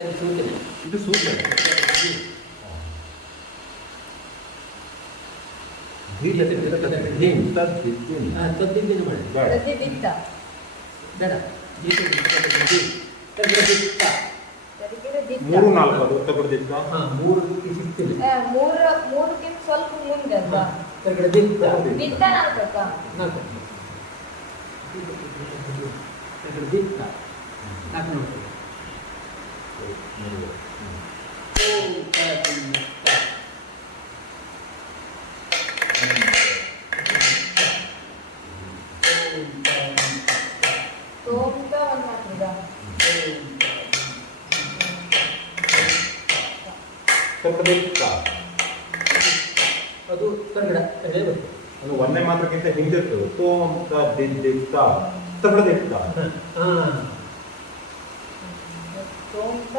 ಸೂಚನೆ ಇದು ಸೂಚನೆ ತದ್ದಿದ್ದೇನೆ ಮಾಡಿ ಪ್ರತಿದಿತ್ತ ಬೇಡ ಮೂರು ನಾಲ್ಕು ಅದು ತಗೊಳ್ದಿದ್ದ ಮೂರಕ್ಕೆ ಸಿಗ್ತಿಲ್ಲ ಮೂರಕ್ಕಿಂತ ಸ್ವಲ್ಪ ಮುಂದೆ ಅಲ್ವಾ ಕೆಳಗಡೆ ದಿತ್ತ ದಿತ್ತ ನಾಲ್ಕಕ್ಕ ನಾಲ್ಕು ಕೆಳಗಡೆ ದಿತ್ತ ನಾಲ್ಕು ನೋಡ್ತೀವಿ ಸೋಂಕ ಒಂದು ಮಾತ್ರದ ತಗೊಳ್ದಿದ್ದ ಅದು ಕನ್ನಡ ಕಡೆ ಬರ್ತದೆ ಅದು ಒಂದೇ ಮಾತ್ರಕ್ಕಿಂತ ಹಿಂದಿರ್ತದೆ ತೋಂಕ ದಿದ್ದಿತ್ತ ತಗೊಳ್ದಿದ್ದ ಹಾಂ ಸೋಂಕ